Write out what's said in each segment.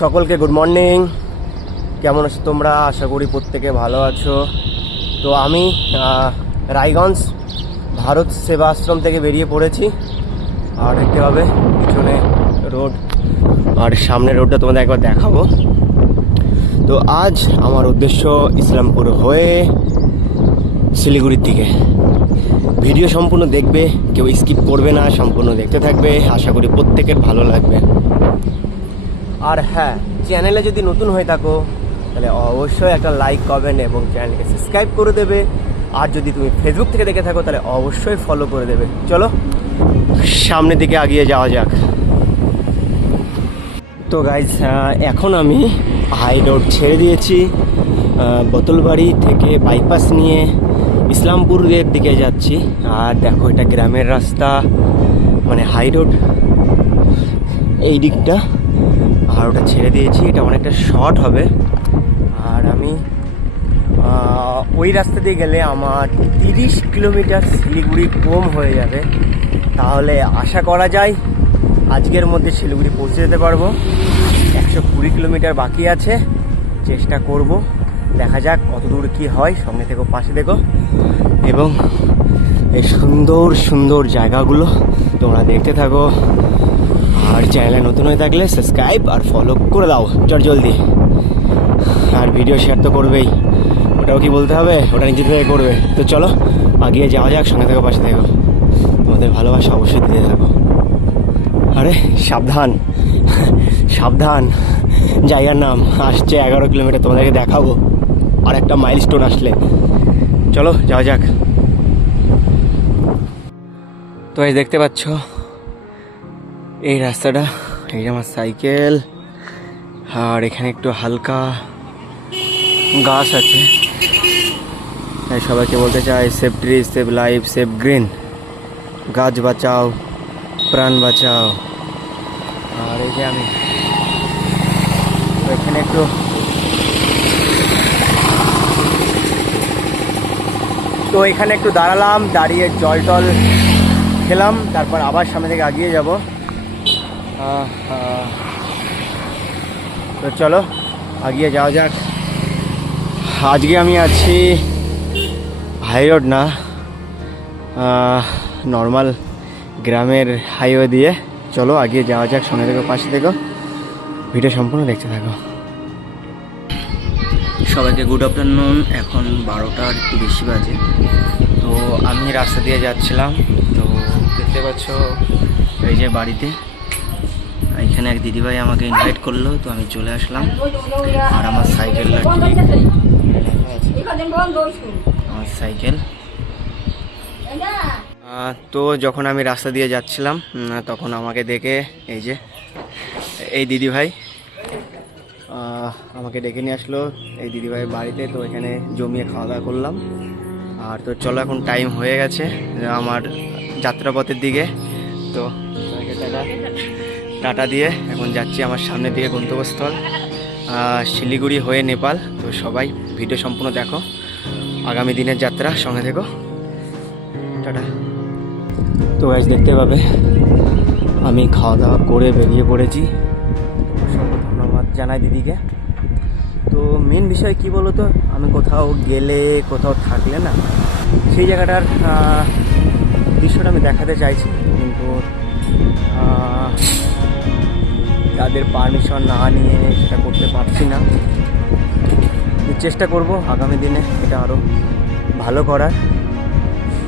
সকলকে good morning. কেমন আছো তোমরা? আশা করি প্রত্যেকে ভালো আছো। তো আমি রায়গঞ্জ ভারত সেবা আশ্রম থেকে বেরিয়ে পড়েছি। আর দেখতে পাবে পিছনে রোড, আর সামনের রোডটা তোমাদের একবার দেখাবো। তো আজ আমার উদ্দেশ্য ইসলামপুর হয়ে শিলিগুড়ির দিকে। ভিডিও সম্পূর্ণ দেখবে, কেউ স্কিপ করবে না, সম্পূর্ণ দেখতে থাকবে। আশা করি প্রত্যেকের ভালো লাগবে। আর হ্যাঁ, চ্যানেলে যদি নতুন হয়ে থাকো তাহলে অবশ্যই একটা লাইক, কমেন্ট এবং চ্যানেলকে সাবস্ক্রাইব করে দেবে। আর যদি তুমি ফেসবুক থেকে দেখে থাকো তাহলে অবশ্যই ফলো করে দেবে। চলো সামনের দিকে এগিয়ে যাওয়া যাক। তো গাইজ, এখন আমি হাই রোড ছেড়ে দিয়েছি। বোতলবাড়ি থেকে বাইপাস নিয়ে ইসলামপুরের দিকে যাচ্ছি। আর দেখো, এটা গ্রামের রাস্তা, মানে হাই রোড এই দিকটা। আর ওটা ছেড়ে দিয়েছি, এটা অনেকটা শর্ট হবে। আর আমি ওই রাস্তা দিয়ে গেলে আমার 30 কিলোমিটার শিলিগুড়ি কম হয়ে যাবে। তাহলে আশা করা যায় আজকের মধ্যে শিলিগুড়ি পৌঁছে যেতে পারবো। 120 কিলোমিটার বাকি আছে, চেষ্টা করব, দেখা যাক কত দূর কী হয়। সঙ্গে থেকো, পাশে থেকো, এবং এই সুন্দর সুন্দর জায়গাগুলো তোমরা দেখতে থাকো। আর চ্যানেলে নতুন হয়ে থাকলে সাবস্ক্রাইব আর ফলো করে দাও জলদি। আর ভিডিও শেয়ার তো করবেই, ওটাও কি বলতে হবে, ওটা নিজে থেকে করবে। তো চলো এগিয়ে যাওয়া যাক, সঙ্গে থেকো, পাশে থেকো। তোমাদের ভালোবাসা অবশ্যই দিতে থাকো। আরে সাবধান সাবধান, জায়গার নাম আসছে 11 কিলোমিটার, তোমাদেরকে দেখাবো আর একটা মাইলস্টোন আসলে। চলো যাওয়া যাক। তো এই দেখতে পাচ্ছ এই রাস্তাটা, এই আমার সাইকেল। আর এখানে একটু হালকা গাছ আছে। তাই সবাইকে বলতে চাই, save tree, save life, save green. গাছ বাঁচাও, প্রাণ বাঁচাও। আর এই যে আমি এখানে একটু এখানে একটু দাঁড়ালাম, দাঁড়িয়ে জল টল খেলাম, তারপর আবার সামনে থেকে এগিয়ে যাব। তো চলো এগিয়ে যাওয়া যাক। আজকে আমি আছি হাই রোড না, নর্মাল গ্রামের হাইওয়ে দিয়ে। চলো এগিয়ে যাওয়া যাক, সঙ্গে থেকো, পাশে থেকো, ভিডিও সম্পূর্ণ দেখতে থাকো। সবাইকে গুড আফটারনুন। এখন 12টার একটু বেশি বাজে। তো আমি রাস্তা দিয়ে যাচ্ছিলাম, তো দেখতে পাচ্ছ এই যে বাড়িতে, এখানে এক দিদিভাই আমাকে ইনভাইট করলো, তো আমি চলে আসলাম। আর আমার সাইকেলটা আমার সাইকেল। তো যখন আমি রাস্তা দিয়ে যাচ্ছিলাম তখন আমাকে দেখে এই যে এই দিদিভাই আমাকে ডেকে নিয়ে আসলো এই দিদিভাইয়ের বাড়িতে। তো এখানে জমিয়ে খাওয়া দাওয়া করলাম। আর তো চলো, এখন টাইম হয়ে গেছে আমার যাত্রাপথের দিকে। তো টাটা দিয়ে এখন যাচ্ছি আমার সামনের দিকে গন্তব্যস্থল শিলিগুড়ি হয়ে নেপাল। তো সবাই ভিডিও সম্পূর্ণ দেখো, আগামী দিনের যাত্রা, সঙ্গে থেকো, টাটা। তো গাইস, দেখতে পাবে আমি খাওয়া দাওয়া করে বেরিয়ে পড়েছি। অসংখ্য ধন্যবাদ জানাই দিদিকে। তো মেন বিষয় কি বলো তো, আমি কোথাও গেলে, কোথাও থাকলে না, সেই জায়গাটার দৃশ্যটা আমি দেখাতে চাইছি, কিন্তু তাদের পারমিশন না নিয়ে সেটা করতে পারছি না। চেষ্টা করব আগামী দিনে এটা আরও ভালো করার।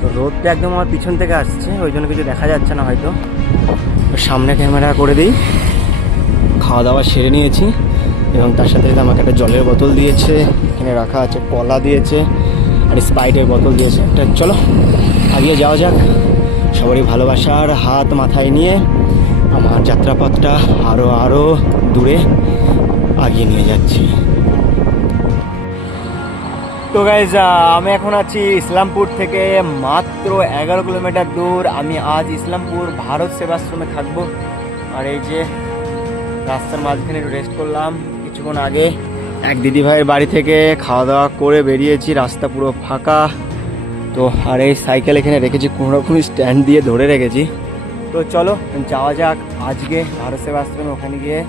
তো রোদটা একদম আমার পিছন থেকে আসছে, ওই জন্য কিছু দেখা যাচ্ছে না হয়তো। তো সামনে ক্যামেরা করে দিই। খাওয়া দাওয়া সেরে নিয়েছি, এবং তার সাথে সাথে আমাকে একটা জলের বোতল দিয়েছে, এখানে রাখা আছে, কলা দিয়েছে, আর স্প্রাইটের বোতল দিয়েছে একটা। চলো এগিয়ে যাওয়া যাক, সবারই ভালোবাসার হাত মাথায় নিয়ে আমার যাত্রাপথটা আরও দূরে এগিয়ে নিয়ে যাচ্ছি। তো গাইজ, আমি এখন আছি ইসলামপুর থেকে মাত্র 11 কিলোমিটার দূর। আমি আজ ইসলামপুর ভারত সেবাশ্রমে থাকবো। আর এই যে রাস্তার মাঝখানে একটু রেস্ট করলাম কিছুক্ষণ আগে। এক দিদিভাইয়ের বাড়ি থেকে খাওয়া দাওয়া করে বেরিয়েছি, রাস্তা পুরো ফাঁকা। তো আর এই সাইকেল এখানে রেখেছি, কোনোরকম স্ট্যান্ড দিয়ে ধরে রেখেছি। তো চলো যাওয়া যাক আজকে ভারত সেবাশ্রমে। ওখানে গিয়ে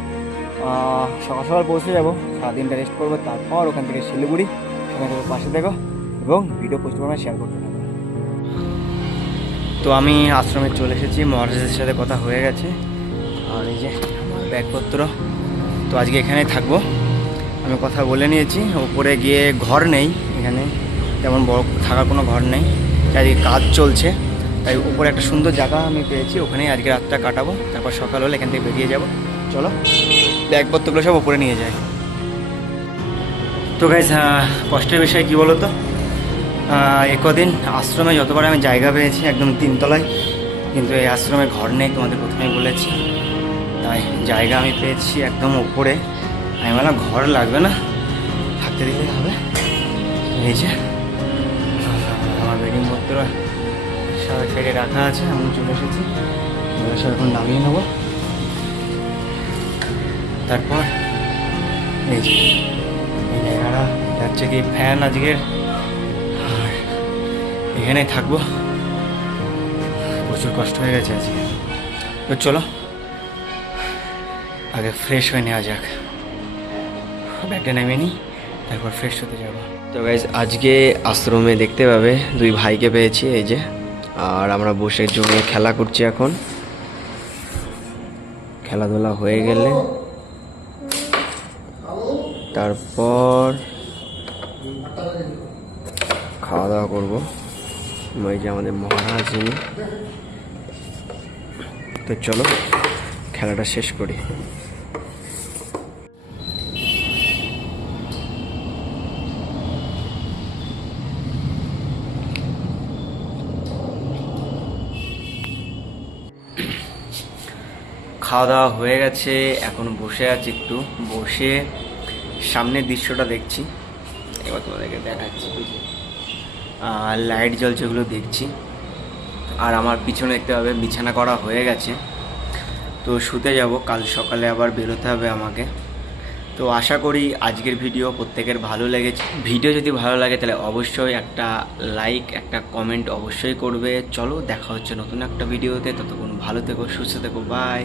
সকাল সকাল পৌঁছে যাবো, সারাদিনটা রেস্ট করবো, তারপর ওখান থেকে শিলিগুড়ি। ওখানে থেকে পাশে দেখো এবং ভিডিও পোস্ট করবো, শেয়ার করতে থাকবো। তো আমি আশ্রমে চলে এসেছি, মহারাজের সাথে কথা হয়ে গেছে। আর এই যে আমার ব্যাগপত্র, তো আজকে এখানেই থাকবো। আমি কথা বলে নিয়েছি, ওপরে গিয়ে ঘর নেই, এখানে তেমন বড় থাকার কোনো ঘর নেই, চারিদিকে কাজ চলছে, তাই উপরে একটা সুন্দর জায়গা আমি পেয়েছি, ওখানেই আজকে রাতটা কাটাবো। তারপর সকাল হলে এখান থেকে বেরিয়ে যাব। চলো ব্যাগপত্রগুলো সব উপরে নিয়ে যাই। তো গাইস, কষ্টের বিষয় কী বলো তো, একদিন আশ্রমে যতবার আমি জায়গা পেয়েছি একদম 3 তলায়, কিন্তু এই আশ্রমে ঘর নেই, তোমাদের প্রথমেই বলেছি। তাই জায়গা আমি পেয়েছি একদম উপরে। আমি বললাম ঘর লাগবে না, থাকতে দিলেই হবে। এই যে আমার বেডিংপত্র সব সাইডে রাখা আছে, আমি চলে এসেছি, সব এখন নামিয়ে নেবো। তারপর এই যে এই জায়গাটা হচ্ছে কি ফ্যান আজকের, আর এখানেই থাকবো। প্রচুর কষ্ট হয়ে গেছে আজকে। তো চলো আগে ফ্রেশ হয়ে নেওয়া যাক, ব্যাগটা নেমে নিই, তারপর ফ্রেশ হতে যাব। তো গাইজ, আজকে আশ্রমে দেখতে পাবে 2 ভাইকে পেয়েছি, এই যে। আর আমরা বসে জমিয়ে খেলা করছি এখন। খেলাধুলা হয়ে গেলে তারপর খাওয়া দাওয়া করবো। ওই যে আমাদের মহারাজ যিনি। তো চলো খেলাটা শেষ করি। খাওয়া দাওয়া হয়ে গেছে, এখন বসে আছি, একটু বসে সামনের দৃশ্যটা দেখছি। এবার তোমাদেরকে দেখাচ্ছি, আর লাইট জ্বলছে ওগুলো দেখছি। আর আমার পিছনে দেখতে হবে বিছানা করা হয়ে গেছে, তো শুতে যাব, কাল সকালে আবার বেরোতে হবে আমাকে। তো আশা করি আজকের ভিডিও প্রত্যেকের ভালো লেগেছে। ভিডিও যদি ভালো লাগে তাহলে অবশ্যই একটা লাইক, একটা কমেন্ট অবশ্যই করবে। চলো দেখা হচ্ছে নতুন একটা ভিডিওতে, ততক্ষণ ভালো থেকো, সুস্থ থেকো, বাই।